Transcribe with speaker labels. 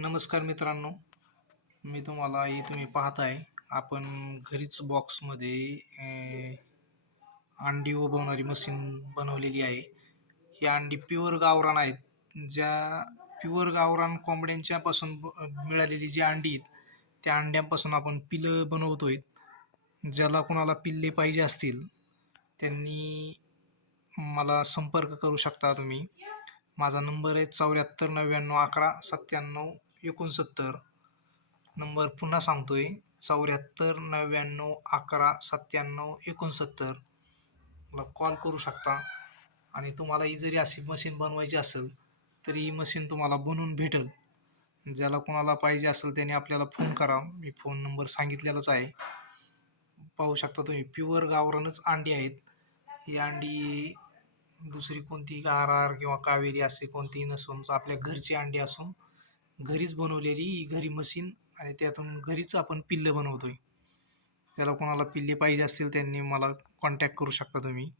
Speaker 1: नमस्कार मित्रांनो. मी तुम्हाला ही तुम्ही पाहताय. आपण घरीच बॉक्समध्ये अंडी उबवणारी मशीन बनवलेली आहे. ही अंडी प्युअर गावरान आहेत. ज्या प्युअर गावरान कोंबड्यांच्यापासून मिळालेली जी अंडी आहेत त्या अंड्यांपासून आपण पिलं बनवतोय. ज्याला कोणाला पिल्ले पाहिजे असतील त्यांनी मला संपर्क करू शकता तुम्ही. माझा नंबर आहे चौऱ्याहत्तर नव्याण्णव अकरा सत्त्याण्णव एकोणसत्तर. नंबर पुन्हा सांगतोय. चौऱ्याहत्तर नव्याण्णव अकरा सत्त्याण्णव एकोणसत्तर. मला कॉल करू शकता? आणि तुम्हाला ही जरी अशी मशीन बनवायची असेल तरी ही मशीन तुम्हाला बनवून भेटेल. ज्याला कोणाला पाहिजे असेल त्याने आपल्याला फोन करा. मी फोन नंबर सांगितलेलाच आहे. पाहू शकता तुम्ही प्युअर गावरानच अंडी आहेत. ही अंडी दुसरी कोणती? गारार किंवा कावेरी असे कोणतीही नसून आपल्या घरची अंडी असून घरीच बनवलेली ही घरी मशीन आणि त्यातून घरीच आपण पिल्लं बनवतो आहे त्याला कोणाला पिल्ले पाहिजे असतील त्यांनी मला कॉन्टॅक्ट करू शकता तुम्ही.